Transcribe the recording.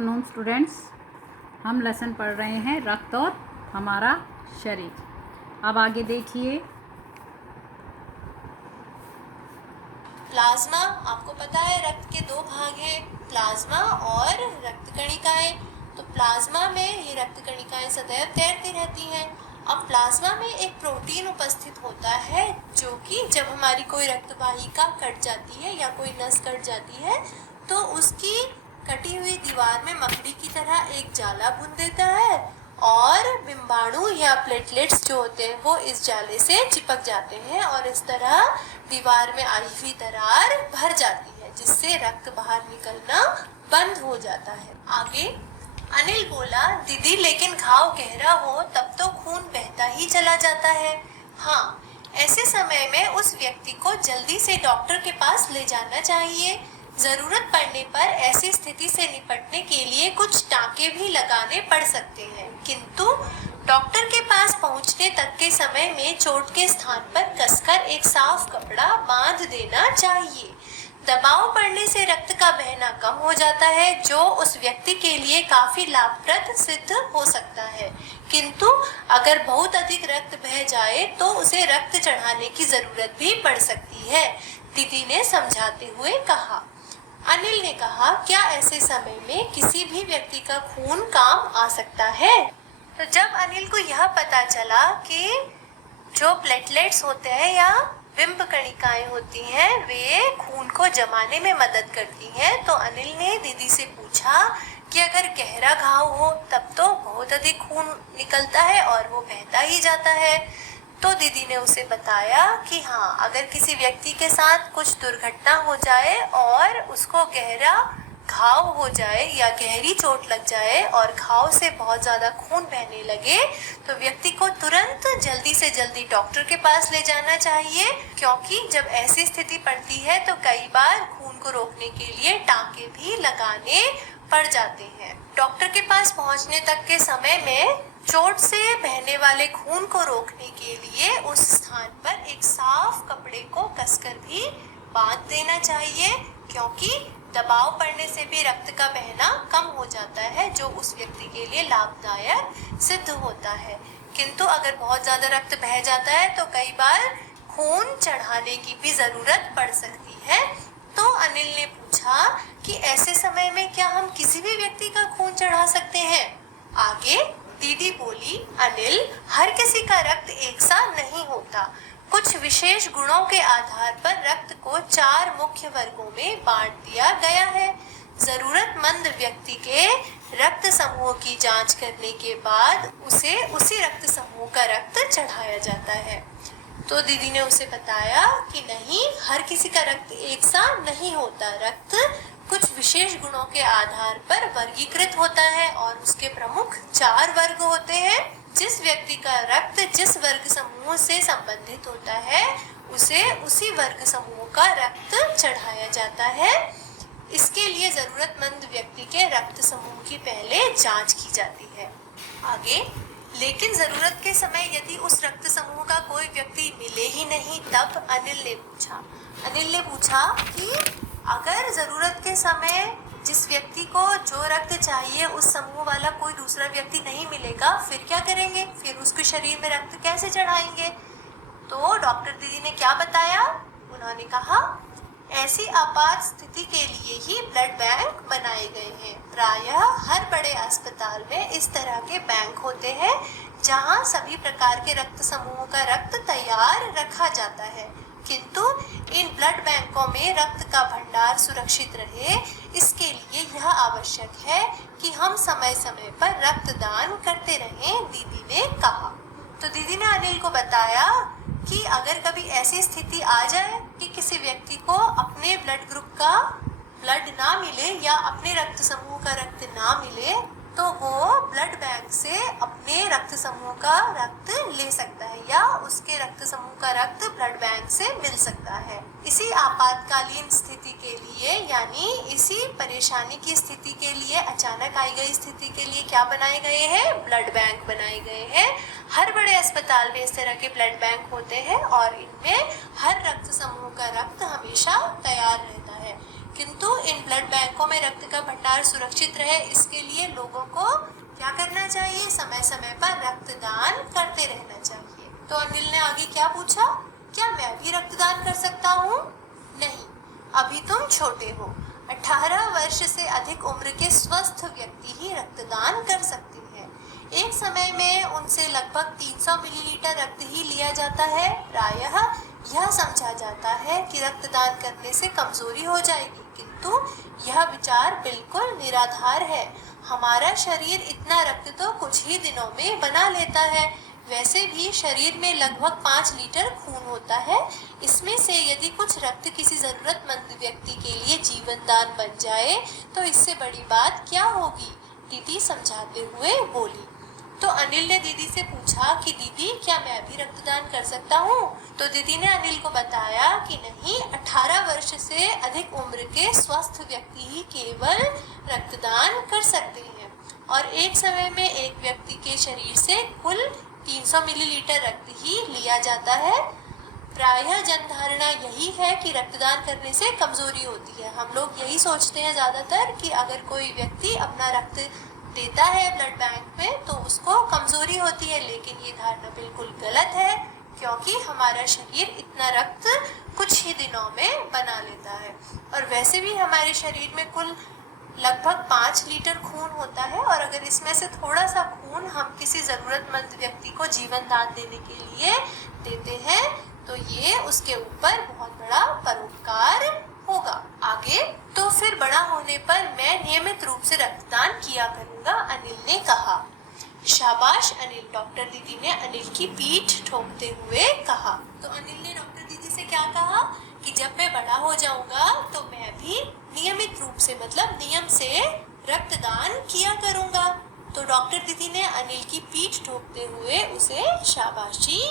Afternoon students. हम lesson पढ़ रहे हैं रक्त और हमारा शरीर। अब आगे देखिए। प्लाज्मा, आपको पता है रक्त के दो भाग हैं, प्लाज्मा और रक्त कणिकाएं। तो प्लाज्मा में ये रक्त कणिकाएं सदैव तैरती रहती हैं। अब प्लाज्मा में एक प्रोटीन उपस्थित होता है जो कि जब हमारी कोई रक्त वाहिका कट जाती है या कोई नस कट जाती है तो उसकी कटी हुई दीवार में मकड़ी की तरह एक जाला बुन देता है और बिंबाणु या प्लेटलेट्स जो होते हैं वो इस जाले से चिपक जाते हैं और इस तरह दीवार में आई हुई दरार भर जाती है जिससे रक्त बाहर निकलना बंद हो जाता है। आगे अनिल बोला, दीदी लेकिन घाव गहरा हो तब तो खून बहता ही चला जाता है। हाँ, ऐसे समय में उस व्यक्ति को जल्दी से डॉक्टर के पास ले जाना चाहिए। जरूरत पड़ने पर ऐसी स्थिति से निपटने के लिए कुछ टाँके भी लगाने पड़ सकते हैं, किंतु डॉक्टर के पास पहुंचने तक के समय में चोट के स्थान पर कसकर एक साफ कपड़ा बांध देना चाहिए। दबाव पड़ने से रक्त का बहना कम हो जाता है जो उस व्यक्ति के लिए काफी लाभप्रद सिद्ध हो सकता है, किंतु अगर बहुत अधिक रक्त बह जाए तो उसे रक्त चढ़ाने की जरूरत भी पड़ सकती है, दीदी ने समझाते हुए कहा। अनिल ने कहा, क्या ऐसे समय में किसी भी व्यक्ति का खून काम आ सकता है? तो जब अनिल को यह पता चला कि जो प्लेटलेट्स होते हैं या बिंब कणिकाएं होती हैं वे खून को जमाने में मदद करती हैं, तो अनिल ने दीदी से पूछा कि अगर गहरा घाव हो तब तो बहुत अधिक खून निकलता है और वो बहता ही जाता है। तो दीदी ने उसे बताया कि हाँ, अगर किसी व्यक्ति के साथ कुछ दुर्घटना हो जाए और उसको गहरा घाव हो जाए या गहरी चोट लग जाए और घाव से बहुत ज़्यादा खून बहने लगे तो व्यक्ति को तुरंत जल्दी से जल्दी डॉक्टर के पास ले जाना चाहिए, क्योंकि जब ऐसी स्थिति पड़ती है तो कई बार खून को रोकने के लिए टाँके भी लगाने पड़ जाते हैं। डॉक्टर के पास पहुंचने तक के समय में चोट से बहने वाले खून को रोकने के लिए उस स्थान पर एक साफ कपड़े को कसकर भी बांध देना चाहिए, क्योंकि दबाव पड़ने से भी रक्त का बहना कम हो जाता है जो उस व्यक्ति के लिए लाभदायक सिद्ध होता है। किंतु अगर बहुत ज़्यादा रक्त बह जाता है तो कई बार खून चढ़ाने की भी ज़रूरत पड़ सकती है। तो अनिल ने पूछा कि ऐसे समय में क्या हम किसी भी व्यक्ति का खून चढ़ा सकते हैं? आगे दीदी बोली, अनिल, हर किसी का रक्त एक सा नहीं होता। कुछ विशेष गुणों के आधार पर रक्त को 4 मुख्य वर्गों में बांट दिया गया है। जरूरतमंद व्यक्ति के रक्त समूह की जांच करने के बाद उसे उसी रक्त समूह का रक्त चढ़ाया जाता है। तो दीदी ने उसे बताया कि नहीं, हर किसी का रक्त एक सा नहीं होता। रक्त कुछ विशेष गुणों के आधार पर वर्गीकृत होता है और उसके प्रमुख 4 वर्ग होते हैं। जिस व्यक्ति का रक्त जिस वर्ग समूह से संबंधित होता है उसे उसी वर्ग समूह का रक्त चढ़ाया जाता है। इसके लिए जरूरतमंद व्यक्ति के रक्त समूह की पहले जांच की जाती है। आगे, लेकिन जरूरत के समय यदि उस रक्त समूह का कोई व्यक्ति मिले ही नहीं तब अनिल ने पूछा कि अगर जरूरत के समय जिस व्यक्ति को जो रक्त चाहिए उस समूह वाला कोई दूसरा व्यक्ति नहीं मिलेगा फिर क्या करेंगे? फिर उसके शरीर में रक्त कैसे चढ़ाएंगे? तो डॉक्टर दीदी ने क्या बताया? उन्होंने कहा, ऐसी आपात स्थिति के लिए ही ब्लड बैंक बनाए गए हैं। प्रायः हर बड़े अस्पताल में इस तरह के बैंक होते हैं जहां सभी प्रकार के रक्त समूहों का रक्त तैयार रखा जाता है, किंतु इन ब्लड बैंकों में रक्त का भंडार सुरक्षित रहे इसके लिए यह आवश्यक है कि हम समय समय पर रक्तदान करते रहें, दीदी ने कहा। तो दीदी ने अनिल को बताया कि अगर कभी ऐसी स्थिति आ जाए कि किसी व्यक्ति को अपने ब्लड ग्रुप का ब्लड ना मिले या अपने रक्त समूह का रक्त ना मिले तो वो ब्लड बैंक से अपने रक्त समूह का रक्त ले सकता है या उसके रक्त समूह का रक्त ब्लड बैंक से मिल सकता है। इसी आपातकालीन स्थिति के लिए यानी इसी परेशानी की स्थिति के लिए, अचानक आई गई स्थिति के लिए क्या बनाए गए हैं? ब्लड बैंक बनाए गए हैं। हर बड़े अस्पताल में इस तरह के ब्लड बैंक होते हैं और इनमें हर रक्त समूह का रक्त हमेशा तैयार रहता है, किंतु इन ब्लड बैंकों में रक्त का भंडार सुरक्षित रहे, इसके लिए लोगों को क्या करना चाहिए? समय समय पर रक्तदान करते रहना चाहिए। तो अनिल ने आगे क्या पूछा? क्या मैं भी रक्तदान कर सकता हूँ? नहीं, अभी तुम छोटे हो। 18 वर्ष से अधिक उम्र के स्वस्थ व्यक्ति ही रक्तदान कर सकते हैं। एक समय में उनसे लगभग 300 मिलीलीटर रक्त ही लिया जाता है। प्रायः यह समझा जाता है कि रक्तदान करने से कमजोरी हो जाएगी, किंतु यह विचार बिल्कुल निराधार है। हमारा शरीर इतना रक्त तो कुछ ही दिनों में बना लेता है। वैसे भी शरीर में लगभग 5 लीटर खून होता है। इसमें से यदि कुछ रक्त किसी जरूरतमंद व्यक्ति के लिए जीवन दान बन जाए तो इससे बड़ी बात क्या होगी? दीदी समझाते हुए बोली। तो अनिल ने दीदी से पूछा कि दीदी क्या मैं भी रक्तदान कर सकता हूँ? तो दीदी ने अनिल को बताया कि नहीं, 18 वर्ष से अधिक उम्र के स्वस्थ व्यक्ति ही केवल रक्तदान कर सकते हैं और एक समय में एक व्यक्ति के शरीर से कुल 300 मिलीलीटर रक्त ही लिया जाता है। प्रायः जनधारणा यही है कि रक्तदान करने से कमजोरी होती है। हम लोग यही सोचते हैं ज़्यादातर कि अगर कोई व्यक्ति अपना रक्त देता है ब्लड बैंक में तो उसको कमजोरी होती है, लेकिन ये धारणा बिल्कुल गलत है, क्योंकि हमारा शरीर इतना रक्त कुछ ही दिनों में बना लेता है। और वैसे भी हमारे शरीर में कुल लगभग 5 लीटर खून होता है और अगर इसमें से थोड़ा सा खून हम किसी ज़रूरतमंद व्यक्ति को जीवन दान देने के लिए देते हैं तो ये उसके ऊपर बहुत बड़ा परोपकार होगा। आगे तो फिर बड़ा होने पर मैं नियमित रूप से रक्तदान किया करूँगा, अनिल ने कहा। शाबाश अनिल, डॉक्टर दीदी ने अनिल की पीठ ठोकते हुए कहा। तो अनिल ने डॉक्टर दीदी से क्या कहा कि जब मैं बड़ा हो जाऊंगा तो मैं भी नियमित रूप से मतलब नियम से रक्तदान किया करूंगा। तो डॉक्टर दीदी ने अनिल की पीठ ठोकते हुए उसे शाबाशी